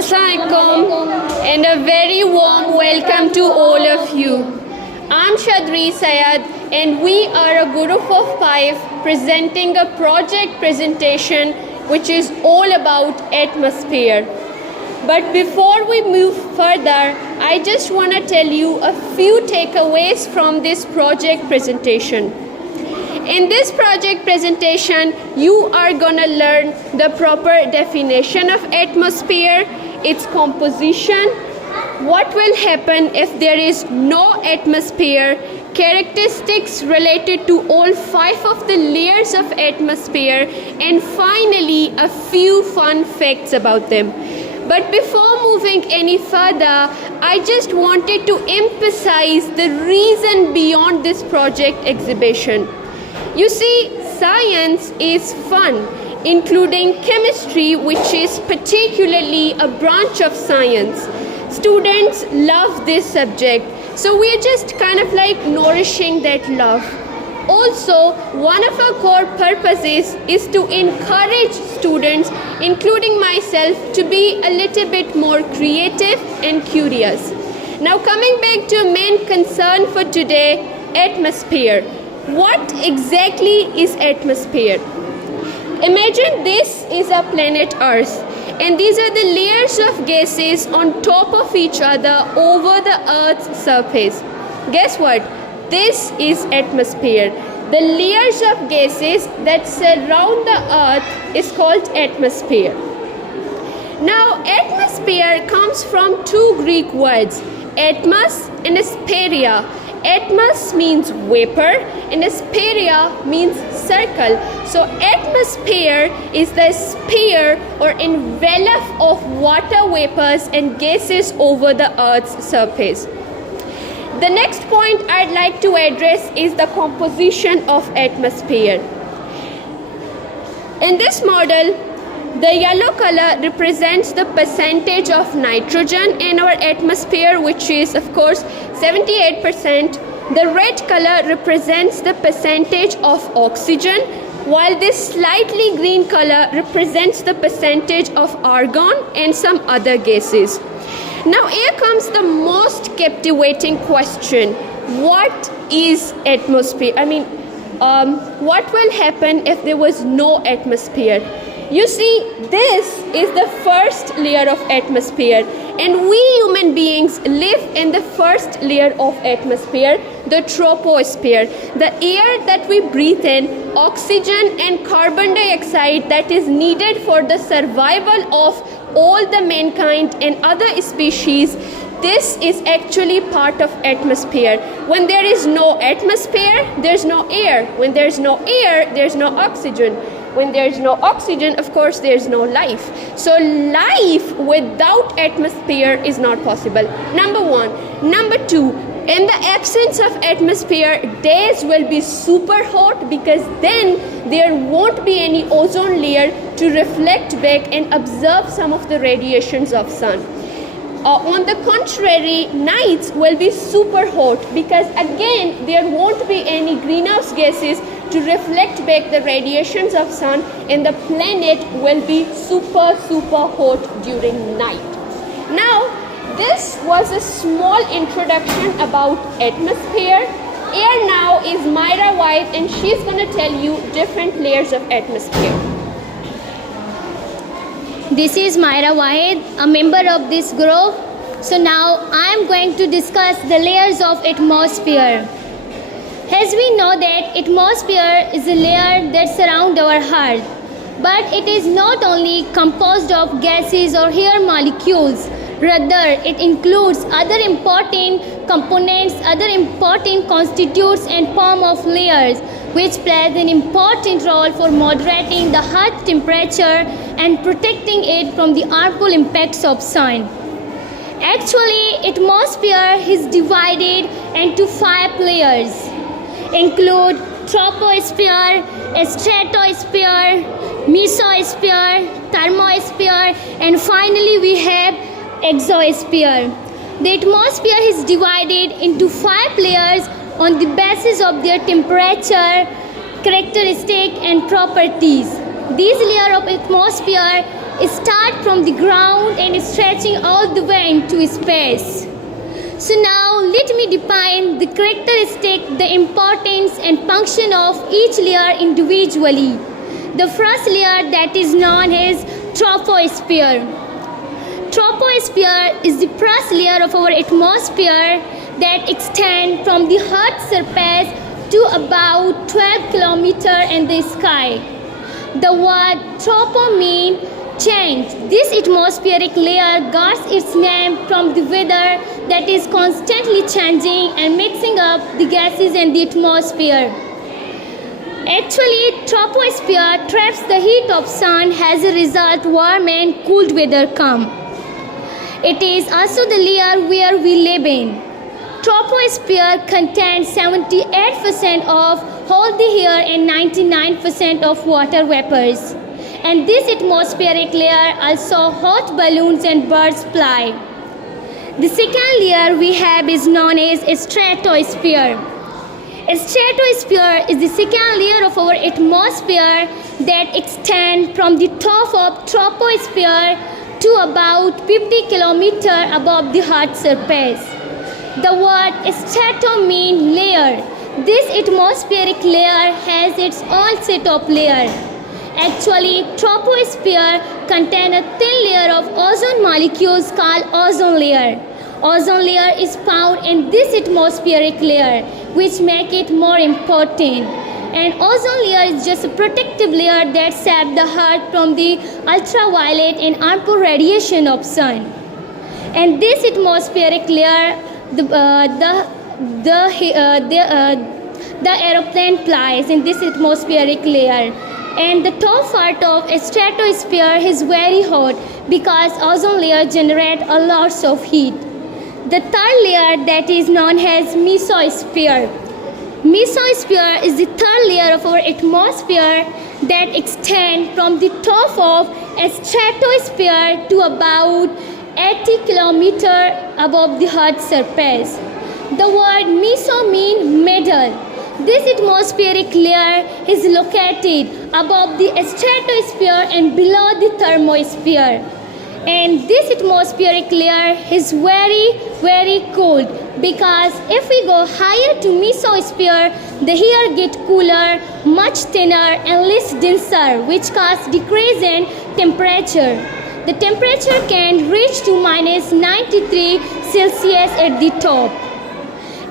Assalamualaikum and a very warm welcome to all of you. I'm Shadri Sayed and we are a group of 5 presenting a project presentation which is all about atmosphere. But before we move further, I just want to tell you a few takeaways from this project presentation. In this project presentation, you are gonna learn the proper definition of atmosphere, its composition, what will happen if there is no atmosphere, characteristics related to all 5 of the layers of atmosphere, and finally a few fun facts about them. But before moving any further, I just wanted to emphasize the reason beyond this project exhibition. You see, science is fun, including chemistry, which is particularly a branch of science. Students love this subject, so we're just kind of like nourishing that love. Also, one of our core purposes is to encourage students, including myself, to be a little bit more creative and curious. Now, coming back to main concern for today, atmosphere. What exactly is atmosphere? Imagine this is a planet Earth, and these are the layers of gases on top of each other over the Earth's surface. Guess what? This is atmosphere. The layers of gases that surround the Earth is called atmosphere. Now, atmosphere comes from 2 Greek words, atmos and asperia. Atmos means vapor and asperia means circle. So atmosphere is the sphere or envelope of water vapors and gases over the Earth's surface. The next point I'd like to address is the composition of atmosphere. In this model, the yellow color represents the percentage of nitrogen in our atmosphere, which is of course 78%. The red color represents the percentage of oxygen, while this slightly green color represents the percentage of argon and some other gases. Now here comes the most captivating question. What is atmosphere? What will happen if there was no atmosphere? You see, this is the first layer of atmosphere, and we human beings live in the first layer of atmosphere, the troposphere, the air that we breathe in, oxygen and carbon dioxide that is needed for the survival of all the mankind and other species. This is actually part of atmosphere. When there is no atmosphere, there's no air. When there's no air, there's no oxygen. When there's no oxygen, of course, there's no life. So life without atmosphere is not possible. Number 1. Number 2, in the absence of atmosphere, days will be super hot because then there won't be any ozone layer to reflect back and absorb some of the radiations of sun. On the contrary, nights will be super hot because again there won't be any greenhouse gases to reflect back the radiations of sun, and the planet will be super hot during night. Now, this was a small introduction about atmosphere. Here now is Myra White, and she's going to tell you different layers of atmosphere. This is Myra White, a member of this group. So now I am going to discuss the layers of atmosphere. As we know that atmosphere is a layer that surrounds our Earth, but it is not only composed of gases or air molecules. Rather, it includes other important components, other important constituents and form of layers, which plays an important role for moderating the Earth temperature and protecting it from the harmful impacts of sun. Actually, atmosphere is divided into 5 layers, include troposphere, stratosphere, mesosphere, thermosphere, and finally we have exosphere. The atmosphere is divided into 5 layers on the basis of their temperature, characteristic and properties. These layers of atmosphere start from the ground and stretching all the way into space. So now let me define the characteristic, the importance and function of each layer individually. The first layer, that is known as troposphere. Troposphere is the first layer of our atmosphere that extends from the Earth's surface to about 12 kilometers in the sky. The word tropo means change. This atmospheric layer gets its name from the weather that is constantly changing and mixing up the gases in the atmosphere. Actually, troposphere traps the heat of sun. As a result, warm and cool weather come. It is also the layer where we live in. Troposphere contains 78% of all the air and 99% of water vapors. And this atmospheric layer also hot balloons and birds fly. The second layer we have is known as stratosphere. Stratosphere is the second layer of our atmosphere that extends from the top of troposphere to about 50 kilometers above the Earth's surface. The word strato means layer. This atmospheric layer has its own set of layers. Actually, troposphere contains a thin layer of ozone molecules called ozone layer. Ozone layer is found in this atmospheric layer, which makes it more important. And ozone layer is just a protective layer that saves the Earth from the ultraviolet and harmful radiation of sun. And this atmospheric layer, the aeroplane flies in this atmospheric layer. And the top part of a stratosphere is very hot because ozone layer generates a lot of heat. The third layer, that is known as mesosphere. Mesosphere is the third layer of our atmosphere that extends from the top of a stratosphere to about 80 kilometers above the Earth's surface. The word meso means middle. This atmospheric layer is located above the stratosphere and below the thermosphere. And this atmospheric layer is very, very cold because if we go higher to mesosphere, the air gets cooler, much thinner and less denser, which causes decrease in temperature. The temperature can reach to minus 93 Celsius at the top.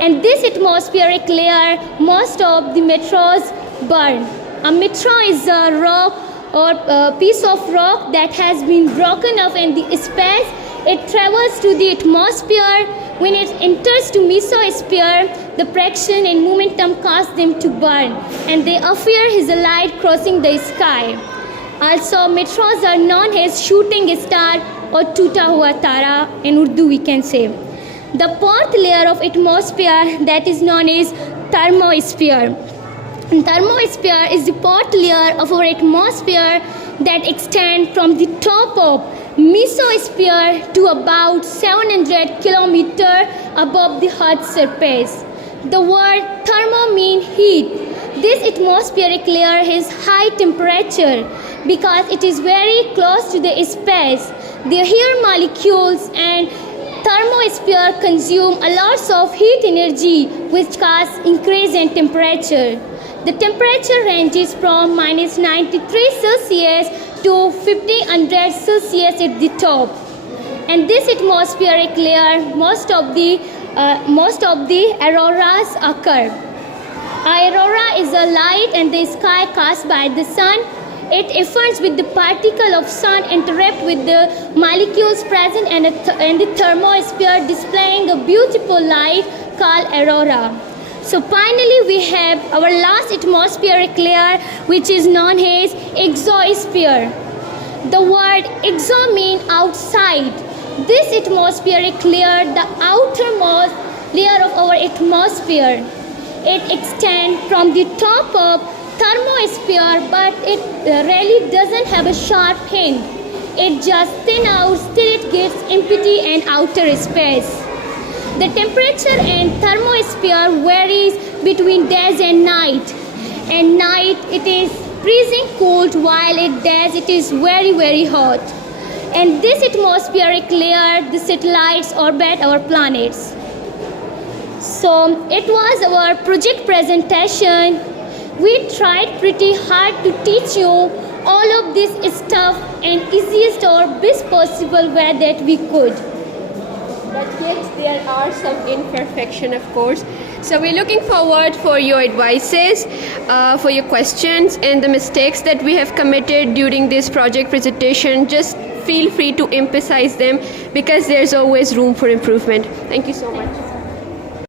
And this atmospheric layer, most of the meteors burn. A meteor is a rock or a piece of rock that has been broken up in the space. It travels to the atmosphere. When it enters to mesosphere, the friction and momentum cause them to burn, and they appear as a light crossing the sky. Also, meteors are known as shooting star or tuta hua tara in Urdu we can say. The fourth layer of atmosphere, that is known as thermosphere. Thermosphere is the fourth layer of our atmosphere that extends from the top of mesosphere to about 700 kilometers above the Earth's surface. The word thermo means heat. This atmospheric layer has high temperature because it is very close to the space. The air molecules and thermosphere consume a lot of heat energy, which causes increase in temperature. The temperature ranges from minus 93 Celsius to 1500 Celsius at the top. And this atmospheric layer, most of the auroras occur. Aurora is a light in the sky cast by the sun. It differs with the particle of sun interact with the molecules present in the thermosphere, displaying a beautiful light called aurora. So finally we have our last atmospheric layer, which is known as exosphere. The word exo means outside. This atmospheric layer, the outermost layer of our atmosphere, it extends from the top of thermosphere, but it really doesn't have a sharp end. It just thins out till it gets empty and outer space. The temperature in thermosphere varies between days and night. And night it is freezing cold, while at days it is very, very hot. and this atmospheric layer, the satellites orbit our planets. So it was our project presentation. We tried pretty hard to teach you all of this stuff in easiest or best possible way that we could. But yet there are some imperfection, of course. So we're looking forward for your advices, for your questions, and the mistakes that we have committed during this project presentation. Just feel free to emphasize them because there's always room for improvement. Thank you so much.